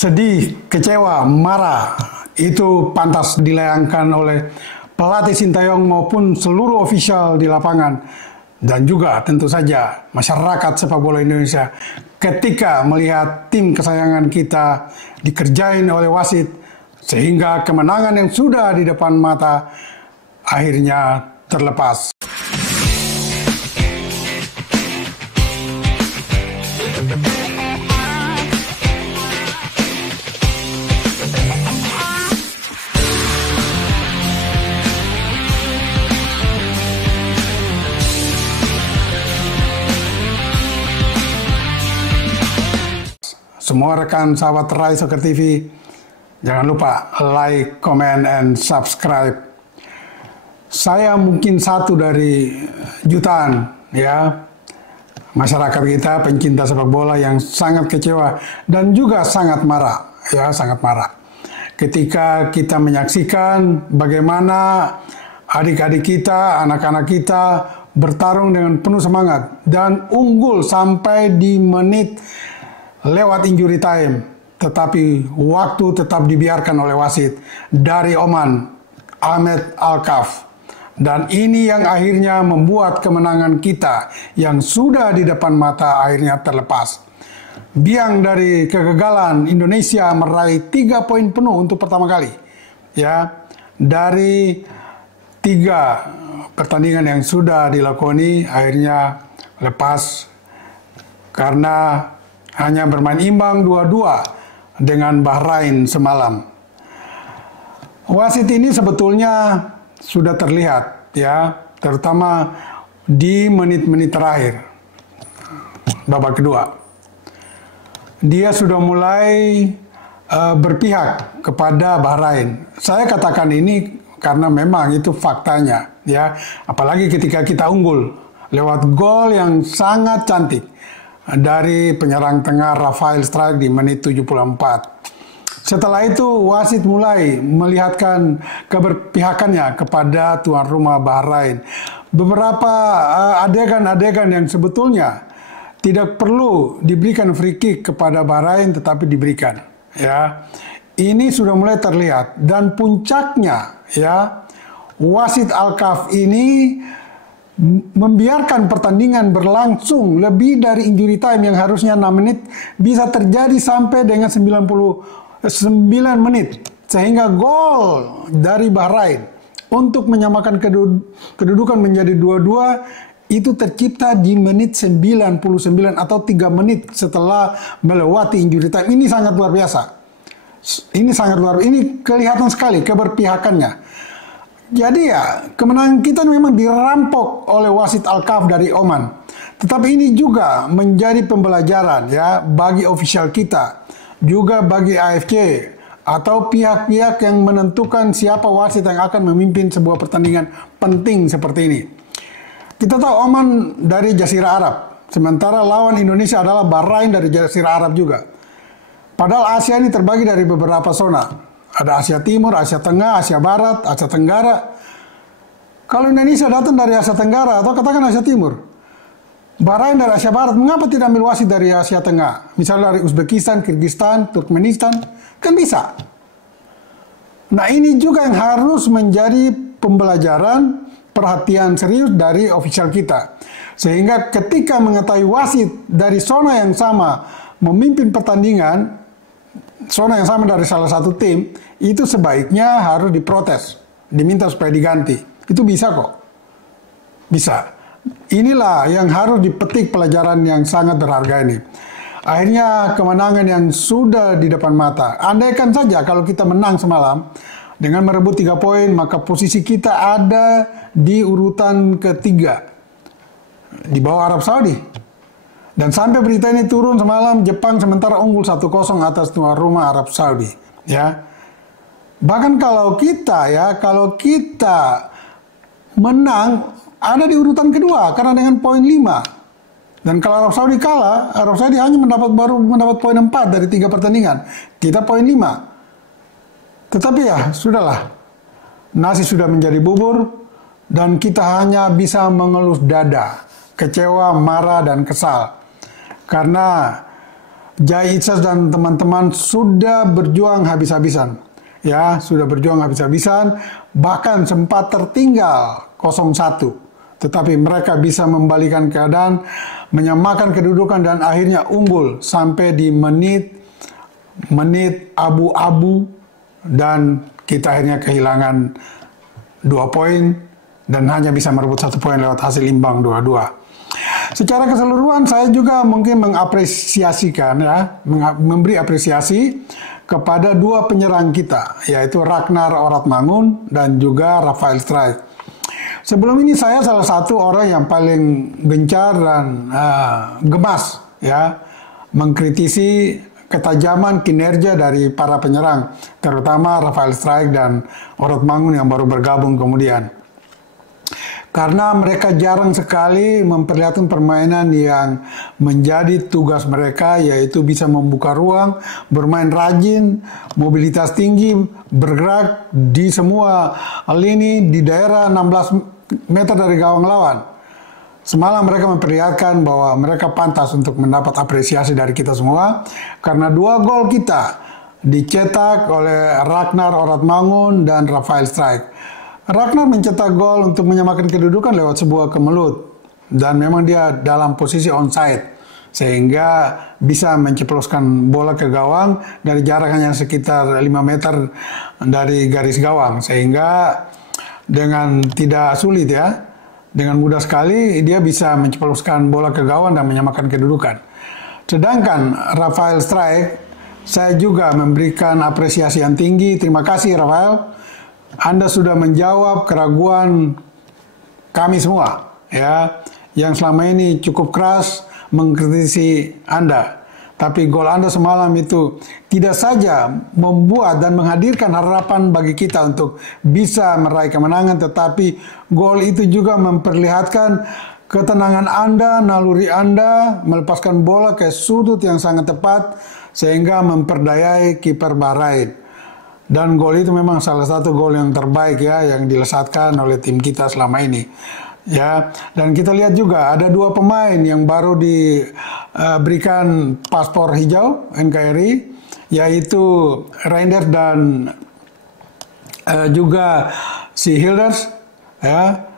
Sedih, kecewa, marah, itu pantas dilayangkan oleh pelatih Sintayong maupun seluruh ofisial di lapangan. Dan juga tentu saja masyarakat sepak bola Indonesia ketika melihat tim kesayangan kita dikerjain oleh wasit, sehingga kemenangan yang sudah di depan mata akhirnya terlepas. Semua rekan sahabat Rai Soccer TV, jangan lupa like, comment, and subscribe. Saya mungkin satu dari jutaan masyarakat kita pencinta sepak bola yang sangat kecewa dan juga sangat marah, sangat marah. Ketika kita menyaksikan bagaimana adik-adik kita, anak-anak kita bertarung dengan penuh semangat dan unggul sampai di menit lewat injury time, tetapi waktu tetap dibiarkan oleh wasit dari Oman, Ahmed Alkaf. Dan ini yang akhirnya membuat kemenangan kita yang sudah di depan mata akhirnya terlepas. Biang dari kegagalan Indonesia meraih 3 poin penuh untuk pertama kali. Dari 3 pertandingan yang sudah dilakoni akhirnya lepas karena hanya bermain imbang 2-2 dengan Bahrain semalam. Wasit ini sebetulnya sudah terlihat terutama di menit-menit terakhir babak kedua. Dia sudah mulai berpihak kepada Bahrain. Saya katakan ini karena memang itu faktanya, apalagi ketika kita unggul lewat gol yang sangat cantik dari penyerang tengah Rafael Strike di menit 74. Setelah itu wasit mulai melihatkan keberpihakannya kepada tuan rumah Bahrain. Beberapa adegan-adegan yang sebetulnya tidak perlu diberikan free kick kepada Bahrain tetapi diberikan. Ini sudah mulai terlihat dan puncaknya wasit Alkaf ini membiarkan pertandingan berlangsung lebih dari injury time yang harusnya 6 menit bisa terjadi sampai dengan 99 menit. Sehingga gol dari Bahrain untuk menyamakan kedudukan menjadi 2-2 itu tercipta di menit 99 atau 3 menit setelah melewati injury time. Ini sangat luar biasa. Ini kelihatan sekali keberpihakannya. Jadi kemenangan kita memang dirampok oleh wasit Alkaf dari Oman. Tetapi ini juga menjadi pembelajaran bagi ofisial kita, juga bagi AFC atau pihak-pihak yang menentukan siapa wasit yang akan memimpin sebuah pertandingan penting seperti ini. Kita tahu Oman dari Jazirah Arab, sementara lawan Indonesia adalah Bahrain dari Jazirah Arab juga. Padahal Asia ini terbagi dari beberapa zona. Ada Asia Timur, Asia Tengah, Asia Barat, Asia Tenggara. Kalau Indonesia datang dari Asia Tenggara atau katakan Asia Timur, Bahrain dari Asia Barat, mengapa tidak ambil wasit dari Asia Tengah? Misalnya dari Uzbekistan, Kyrgyzstan, Turkmenistan, kan bisa. Nah ini juga yang harus menjadi pembelajaran perhatian serius dari ofisial kita. Sehingga ketika mengetahui wasit dari zona yang sama memimpin pertandingan, zona yang sama dari salah satu tim, itu sebaiknya harus diprotes, diminta supaya diganti. Itu bisa kok. Bisa. Inilah yang harus dipetik pelajaran yang sangat berharga ini. Akhirnya kemenangan yang sudah di depan mata. Andaikan saja kalau kita menang semalam, dengan merebut 3 poin, maka posisi kita ada di urutan ketiga, di bawah Arab Saudi. Dan sampai berita ini turun semalam, Jepang sementara unggul 1-0 atas tuan rumah Arab Saudi. Bahkan kalau kita menang, ada di urutan kedua karena dengan poin 5. Dan kalau Arab Saudi kalah, Arab Saudi hanya mendapat poin 4 dari 3 pertandingan. Kita poin 5. Tetapi sudahlah. Nasi sudah menjadi bubur dan kita hanya bisa mengelus dada, kecewa, marah, dan kesal. Karena Jai Itzas dan teman-teman sudah berjuang habis-habisan. Ya, sudah berjuang habis-habisan, bahkan sempat tertinggal 0-1. Tetapi mereka bisa membalikan keadaan, menyamakan kedudukan dan akhirnya unggul sampai di menit abu-abu, dan kita akhirnya kehilangan 2 poin dan hanya bisa merebut 1 poin lewat hasil imbang 2-2. Secara keseluruhan saya juga mungkin mengapresiasikan ya, memberi apresiasi kepada 2 penyerang kita, yaitu Ragnar Oratmangun dan juga Rafael Struijk. Sebelum ini saya salah satu orang yang paling gencar dan gemas ya mengkritisi ketajaman kinerja dari para penyerang, terutama Rafael Struijk dan Oratmangun yang baru bergabung kemudian. Karena mereka jarang sekali memperlihatkan permainan yang menjadi tugas mereka, yaitu bisa membuka ruang, bermain rajin, mobilitas tinggi, bergerak di semua lini di daerah 16 meter dari gawang lawan. Semalam mereka memperlihatkan bahwa mereka pantas untuk mendapat apresiasi dari kita semua, karena 2 gol kita dicetak oleh Ragnar Oratmangun dan Rafael Struijk. Ragnar mencetak gol untuk menyamakan kedudukan lewat sebuah kemelut, dan memang dia dalam posisi onside sehingga bisa menceploskan bola ke gawang dari jarak hanya sekitar 5 meter dari garis gawang, sehingga dengan tidak sulit ya, dengan mudah sekali dia bisa menceploskan bola ke gawang dan menyamakan kedudukan. Sedangkan Rafael Struijk, saya juga memberikan apresiasi yang tinggi. Terima kasih Rafael, Anda sudah menjawab keraguan kami semua ya, yang selama ini cukup keras mengkritisi Anda. Tapi gol Anda semalam itu tidak saja membuat dan menghadirkan harapan bagi kita untuk bisa meraih kemenangan, tetapi gol itu juga memperlihatkan ketenangan Anda, naluri Anda melepaskan bola ke sudut yang sangat tepat sehingga memperdayai kiper Bahrain. Dan gol itu memang salah satu gol yang terbaik ya yang dilesatkan oleh tim kita selama ini. Ya, dan kita lihat juga ada 2 pemain yang baru diberikan paspor hijau NKRI, yaitu Reinders dan juga si Hilders ya.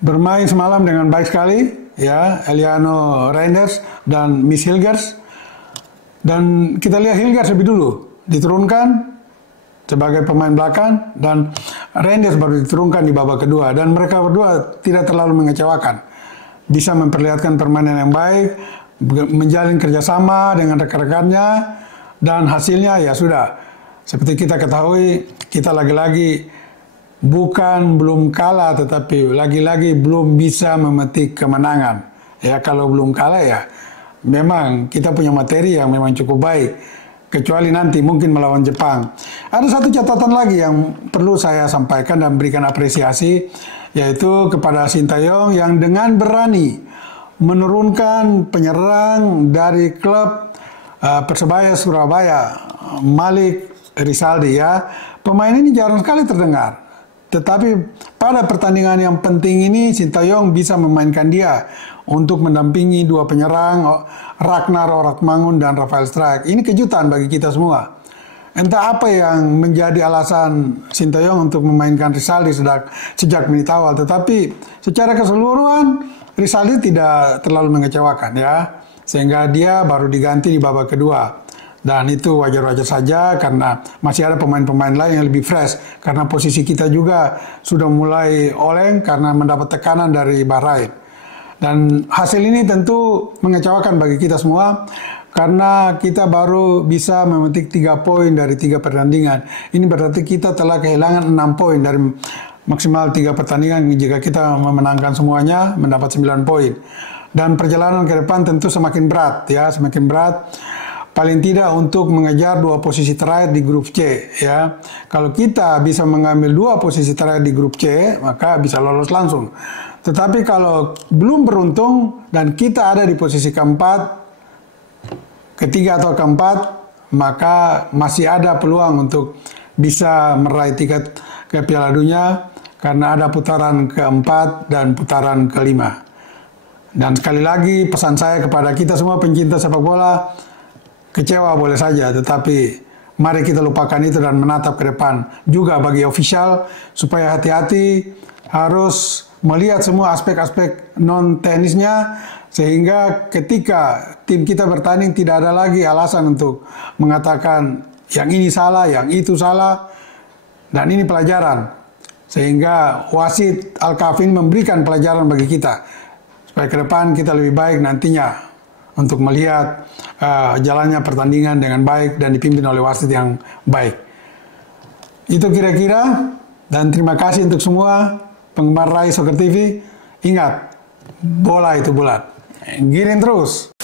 Bermain semalam dengan baik sekali ya, Eliano Reinders dan Miss Hilgers. Dan kita lihat Hilgers lebih dulu diturunkan sebagai pemain belakang, dan Reinders baru diturunkan di babak kedua, dan mereka berdua tidak terlalu mengecewakan, bisa memperlihatkan permainan yang baik, menjalin kerjasama dengan rekan-rekannya, dan hasilnya ya sudah seperti kita ketahui, kita lagi-lagi belum kalah, tetapi lagi-lagi belum bisa memetik kemenangan ya. Kalau belum kalah ya memang kita punya materi yang memang cukup baik, kecuali nanti mungkin melawan Jepang. Ada satu catatan lagi yang perlu saya sampaikan dan berikan apresiasi, yaitu kepada Sintayong yang dengan berani menurunkan penyerang dari klub Persebaya Surabaya, Malik Rizaldi ya. Pemain ini jarang sekali terdengar, tetapi pada pertandingan yang penting ini Sintayong bisa memainkan dia untuk mendampingi 2 penyerang Ragnar Oratmangun dan Rafael Struijk. Ini kejutan bagi kita semua. Entah apa yang menjadi alasan Sintayong untuk memainkan Rizaldi sejak menit awal, tetapi secara keseluruhan Rizaldi tidak terlalu mengecewakan ya, sehingga dia baru diganti di babak kedua. Dan itu wajar-wajar saja karena masih ada pemain-pemain lain yang lebih fresh, karena posisi kita juga sudah mulai oleng karena mendapat tekanan dari Bahrain. Dan hasil ini tentu mengecewakan bagi kita semua, karena kita baru bisa memetik 3 poin dari 3 pertandingan. Ini berarti kita telah kehilangan 6 poin dari maksimal 3 pertandingan. Jika kita memenangkan semuanya, mendapat 9 poin. Dan perjalanan ke depan tentu semakin berat ya, semakin berat. Paling tidak untuk mengejar 2 posisi terakhir di grup C ya. Kalau kita bisa mengambil 2 posisi terakhir di grup C, maka bisa lolos langsung. Tetapi kalau belum beruntung dan kita ada di posisi ketiga atau keempat, maka masih ada peluang untuk bisa meraih tiket ke Piala Dunia, karena ada putaran keempat dan putaran kelima. Dan sekali lagi pesan saya kepada kita semua pencinta sepak bola, kecewa boleh saja, tetapi mari kita lupakan itu dan menatap ke depan. Juga bagi ofisial, supaya hati-hati, harus melihat semua aspek-aspek non-teknisnya, sehingga ketika tim kita bertanding tidak ada lagi alasan untuk mengatakan yang ini salah, yang itu salah, dan ini pelajaran. Sehingga wasit Al-Kahfi ini memberikan pelajaran bagi kita, supaya ke depan kita lebih baik nantinya untuk melihat jalannya pertandingan dengan baik dan dipimpin oleh wasit yang baik. Itu kira-kira, dan terima kasih untuk semua penggemar Rai Soccer TV. Ingat, bola itu bulat. Giring terus!